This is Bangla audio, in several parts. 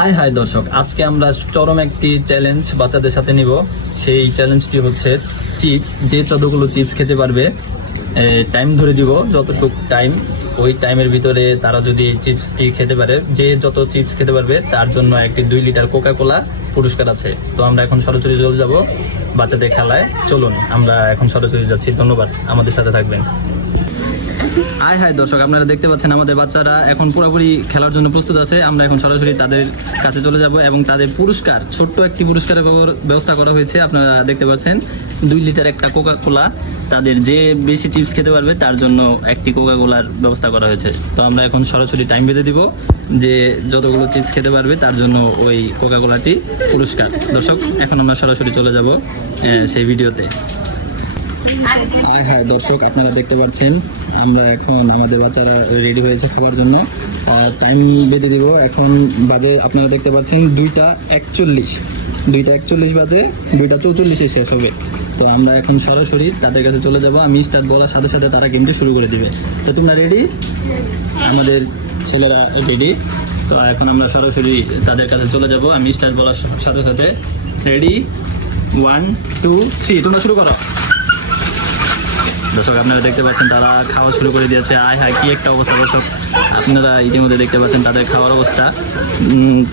হাই হাই দর্শক, আজকে আমরা চরম একটি চ্যালেঞ্জ বাচ্চাদের সাথে নিব। সেই চ্যালেঞ্জটি হচ্ছে চিপস যে যতগুলো চিপস খেতে পারবে টাইম ধরে দিব, যতটুকু টাইম ওই টাইমের ভিতরে তারা যদি চিপসটি খেতে পারে, যে যত চিপস খেতে পারবে, তার জন্য একটি দুই লিটার কোকা কোলা পুরস্কার আছে। তো আমরা এখন সরাসরি চলে যাব বাচ্চাদের খেলায়। চলুন, আমরা এখন সরাসরি যাচ্ছি। ধন্যবাদ, আমাদের সাথে থাকবেন। হাই হাই দর্শক, আপনারা দেখতে পাচ্ছেন আমাদের বাচ্চারা এখন পুরোপুরি খেলার জন্য প্রস্তুত আছে। আমরা এখন সরাসরি তাদের কাছে চলে যাব এবং তাদের পুরস্কার, ছোট্ট একটি পুরস্কারের ব্যবস্থা করা হয়েছে। আপনারা দেখতে পাচ্ছেন, দুই লিটার একটা কোকা কোলা তাদের যে বেশি চিপস খেতে পারবে, তার জন্য একটি কোকা কোলার ব্যবস্থা করা হয়েছে। তো আমরা এখন সরাসরি টাইম বেঁধে দিব যে যতগুলো চিপস খেতে পারবে, তার জন্য ওই কোকা কোলাটি পুরস্কার। দর্শক, এখন আমরা সরাসরি চলে যাব সেই ভিডিওতে। হ্যাঁ হ্যাঁ দর্শক, আপনারা দেখতে পাচ্ছেন আমরা এখন আমাদের বাচ্চারা রেডি হয়েছে খাবার জন্য। টাইম বেঁধে দিব। এখন বাজে, আপনারা দেখতে পাচ্ছেন দুইটা একচল্লিশ। দুইটা একচল্লিশ বাজে, দুইটা চৌচল্লিশে শেষ হবে। তো আমরা এখন সরাসরি তাদের কাছে চলে যাব। আমি স্টার্ট বলার সাথে সাথে তারা কিন্তু শুরু করে দিবে। তো তোমরা রেডি আমাদের ছেলেরা রেডি তো এখন আমরা সরাসরি তাদের কাছে চলে যাব। আমি স্টার্ট বলার সাথে সাথে রেডি ওয়ান টু থ্রি তোমরা শুরু করো। দর্শক, আপনারা দেখতে পাচ্ছেন তারা খাওয়া শুরু করে দিয়েছে। আয় হায়, কি একটা অবস্থা দর্শক। আপনারা ইতিমধ্যে দেখতে পাচ্ছেন তাদের খাওয়ার অবস্থা।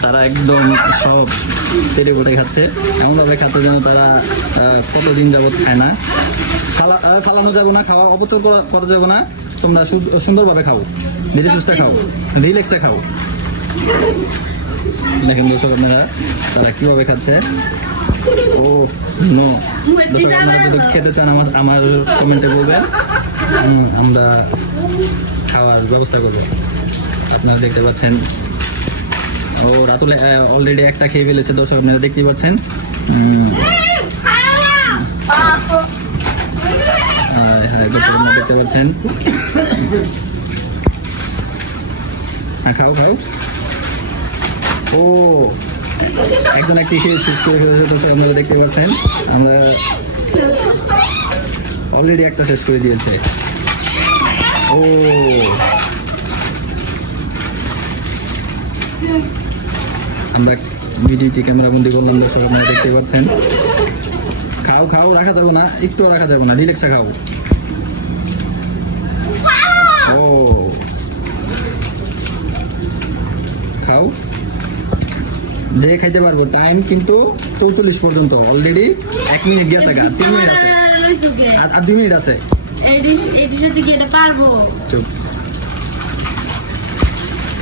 তারা একদম সব চেটে কোটে খাচ্ছে। এমনভাবে খাচ্ছে যেন তারা কতদিন যাবত খায় না। খালা খালানো যাব না, খাওয়া অবচয় করা- যাব না। তোমরা সুন্দরভাবে খাও। ধীরে সুস্থে খাও। রিল্যাক্সে খাও। দেখেন দর্শক আপনারা, তারা কীভাবে খাচ্ছে। ও নো আপনারা যদি খেতে চান আমার আমার কমেন্টে বলবেন আমরা খাওয়ার ব্যবস্থা করব আপনারা দেখতে পাচ্ছেন ও রাতুল অলরেডি একটা খেয়ে ফেলেছে দর্শক আপনারা দেখতেই পাচ্ছেন দেখতে পাচ্ছেন খাও খাও ও একজন একটি শেষ করে ফেলেছে আপনারা দেখতে পাচ্ছেন। আমরা অলরেডি একটা শেষ করে দিয়েছে। ও। আমরা ভিডিওটি ক্যামেরা বন্দি করলাম, দর্শক আপনারা দেখতে পাচ্ছেন। খাও খাও, রাখা যাবে না, একটু রাখা যাবে না রিল্যাক্সে খাও। ও। খাও। যে খাইতে পারব টাইম কিন্তু চৌচল্লিশ পর্যন্ত অলরেডি এক মিনিট গেছে গা তিন মিনিট আছে। আর দুই মিনিট আছে।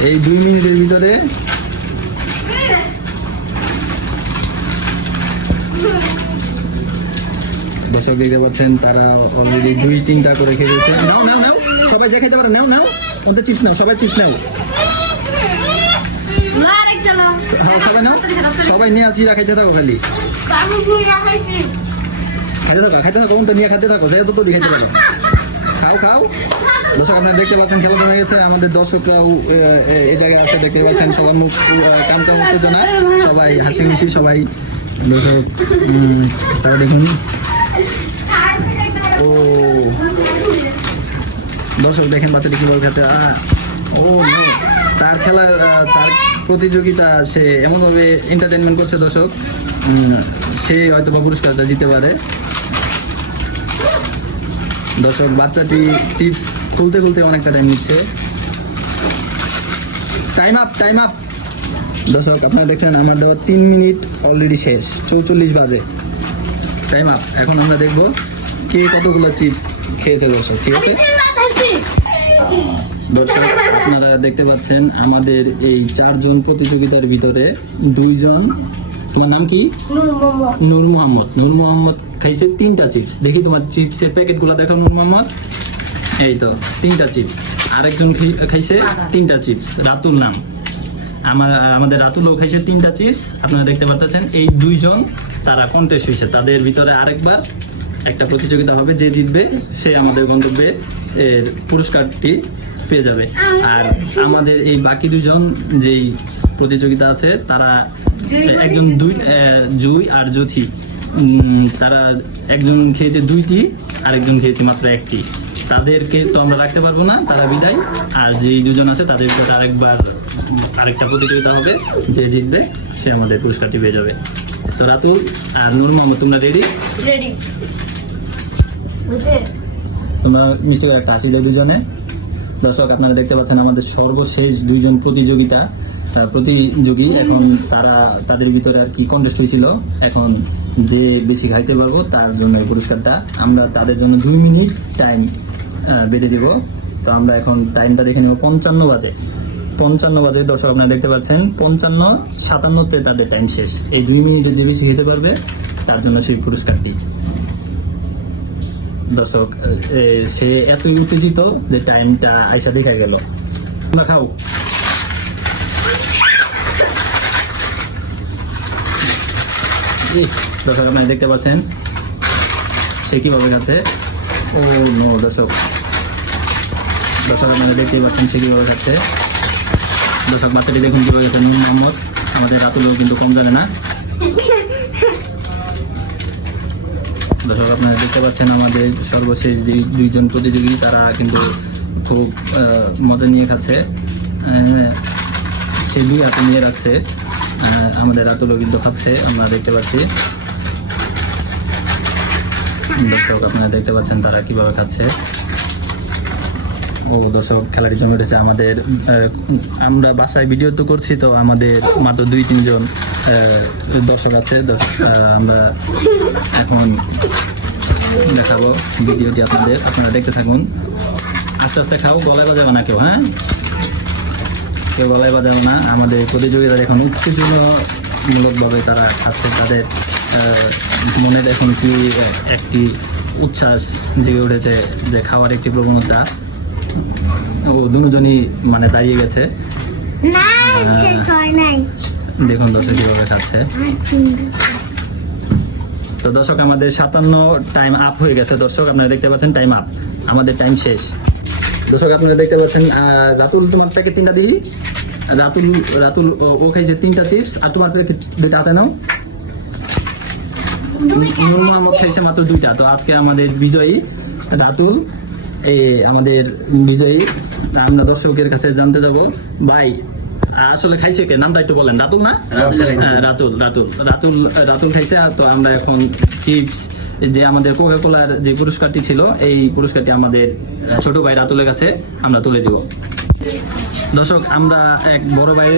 এই দুই মিনিটের ভিতরে দর্শক দেখতে পাচ্ছেন তারা অলরেডি দুই তিনটা করে খেয়েছে নাও নাও নাও সবাই যে খেতে পারে নাও নাও ওদের চিপস নাও সবাই চিপস নাও। সবাই নিয়ে আসি খাইতে থাকো খালি। খাইতে থাকো খাইতে নিয়ে খাইতে থাকো তো খাও দর্শক দেখতে পাচ্ছেন খেলা গেছে। আমাদের দর্শকরাও এ, জায়গায় আছে দেখতে পাচ্ছেন সবার মুখ সবাই সবাই দর্শক দেখুন। ও দর্শক দেখেন আহ, ও তার খেলা তার প্রতিযোগিতা সে এমনভাবে এন্টারটেনমেন্ট করছে দর্শক। সে হয়তো বা পুরস্কারটা দিতে পারে। দর্শক, বাচ্চাটি চিপস খুলতে খুলতে অনেকটা টাইম নিচ্ছে। টাইম আপ টাইম আপ দর্শক, আপনারা দেখছেন আমার দেওয়া তিন মিনিট অলরেডি শেষ, চৌচল্লিশ বাজে। টাইম আপ এখন আমরা দেখব কে কতগুলো চিপস খেয়েছে দর্শক, ঠিক আছে? দর্শক আপনারা দেখতে পাচ্ছেন আমাদের এই চারজন প্রতিযোগিতার ভিতরে দুইজন তোমার নাম কি? নূর মোহাম্মদ। নূর মোহাম্মদ। খাইছে তিনটা চিপস। দেখি তোমার চিপসের প্যাকেটগুলা দেখো নূর মোহাম্মদ। এই তো তিনটা চিপস। আরেকজন খাইছে তিনটা চিপস। রাতুল নাম। আমার আমাদের রাতুলও খাইছে তিনটা চিপস। আপনারা দেখতে পাচ্ছেন এই দুইজন তারা কন্টেস্ট হয়েছে তাদের ভিতরে আরেকবার একটা প্রতিযোগিতা হবে যে জিতবে সে আমাদের গন্তব্যে এর পুরস্কারটি পেয়ে যাবে। আর আমাদের এই বাকি দুজন যেই প্রতিযোগিতা আছে তারা একজন দুই জুই আর জ্যোতি। তারা একজন খেয়েছে দুইটি আরেকজন খেয়েছে মাত্র একটি। তাদেরকে তো আমরা রাখতে পারব না তারা বিদায়। আর যে দুজন আছে তাদের ভিতরে আরেকবার আরেকটা প্রতিযোগিতা হবে যে জিতবে সে আমাদের পুরস্কারটি পেয়ে যাবে। তো রাতুল আর নূর মোহাম্মদ তোমরা রেডি রেডি তোমরা মিষ্টি একটা হাসি দেয় দুজনে। দর্শক, আপনারা দেখতে পাচ্ছেন আমাদের সর্বশেষ দুইজন প্রতিযোগিতা প্রতিযোগী। এখন তারা, তাদের ভিতরে আর কি কন্টেস্ট হয়েছিল। এখন যে বেশি খাইতে পারব তার জন্য পুরস্কারটা আমরা তাদের জন্য দুই মিনিট টাইম বেঁধে দিব। তো আমরা এখন টাইমটা দেখে নেব পঞ্চান্ন বাজে। পঞ্চান্ন বাজে, দর্শক, আপনারা দেখতে পাচ্ছেন, পঞ্চান্ন, সাতান্নতে তাদের টাইম শেষ। এই দুই মিনিটে যে বেশি খেতে পারবে, তার জন্য সেই পুরস্কারটি। দর্শক সে এতই উত্তেজিত যে টাইমটা আইসা দেখা গেল। খাও দর্শক, আপনারা দেখতে পাচ্ছেন, সে কীভাবে খাচ্ছে? ও নো, দর্শক। দর্শক, আপনারা দেখতেই পাচ্ছেন সে কীভাবে খাচ্ছে। দর্শক, বাচ্চাটি দেখুন কীভাবে গেছে নুন মোহাম্মদ, আমাদের রাতুলও কিন্তু কম জানে না। দর্শক আপনারা দেখতে পাচ্ছেন আমাদের সর্বশেষ যে দুইজন প্রতিযোগী তারা কিন্তু খুব মজা নিয়ে খাচ্ছে। আহ, সে দুই হাতে নিয়ে রাখছে। আমাদের রাতুলও কিন্তু খাচ্ছে আমরা দেখতে পাচ্ছি। দর্শক আপনারা দেখতে পাচ্ছেন তারা কীভাবে খাচ্ছে। ও দর্শক, খেলাটি জমে উঠেছে আমাদের আমরা বাসায় ভিডিও তো করছি, তো আমাদের মাত্র দুই, তিনজন দর্শক আছে। আমরা এখন দেখাবো ভিডিওটি আপনাদের। আপনারা দেখতে থাকুন। আস্তে আস্তে খাও, গলায় বাজাবো না কেউ হ্যাঁ? কেউ গলায় বাজাবো না। আমাদের প্রতিযোগিতা এখন উত্তেজনামূলকভাবে তারা খাচ্ছে। তাদের মনে দেখুন কি, একটি উচ্ছ্বাস জেগে উঠেছে যে খাওয়ার একটি প্রবণতা। ও দুজনই মানে দাঁড়িয়ে গেছে। না শেষ হয় নাই। দেখুন দর্শক কীভাবে খাচ্ছে। তো দর্শক আমাদের সাতান্ন টাইম আপ হয়ে গেছে। দর্শক আপনারা দেখতে পাচ্ছেন টাইম আপ আমাদের টাইম শেষ। দর্শক আপনারা দেখতে পাচ্ছেন রাতুল তোমার প্যাকেট তিনটা দিই। রাতুল রাতুল ও- খাইছে তিনটা চিপস আর তোমার প্যাকেট দুইটা হাতে নাও। নুন মোহাম্মদ খাইছে মাত্র দুইটা। তো আজকে আমাদের বিজয়ী রাতুল। এই আমাদের বিজয়ী। আমরা দর্শকের কাছে জানতে যাব ভাই আসলে খাইছে কে? নামটা একটু বলেন। রাতুল না? হ্যাঁ, রাতুল রাতুল। রাতুল রাতুল খাইছে তো আমরা এখন চিপস যে আমাদের কোকা কোলার যে পুরস্কারটি ছিল এই পুরস্কারটি আমাদের ছোট ভাই রাতুলের কাছে আমরা তুলে দিব। দর্শক আমরা এক বড় ভাই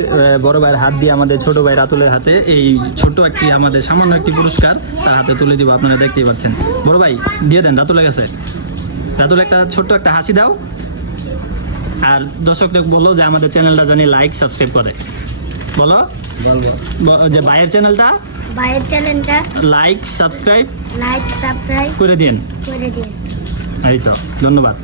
বড় ভাইয়ের হাত দিয়ে আমাদের ছোট ভাই রাতুলের হাতে এই ছোট একটি আমাদের সামান্য একটি পুরস্কার তার হাতে তুলে দিব। আপনারা দেখতেই পাচ্ছেন। বড় ভাই দিয়ে দেন রাতুলের কাছে। রাতুল একটা ছোট্ট একটা হাসি দাও। আর দর্শকদের বলো যে আমাদের চ্যানেলটা জানি লাইক সাবস্ক্রাইব করে। বলো? যে ভাইয়ের চ্যানেলটা? ভাইয়ের চ্যানেলটা লাইক সাবস্ক্রাইব লাইক সাবস্ক্রাইব করে দিন করে দিন এই তো ধন্যবাদ।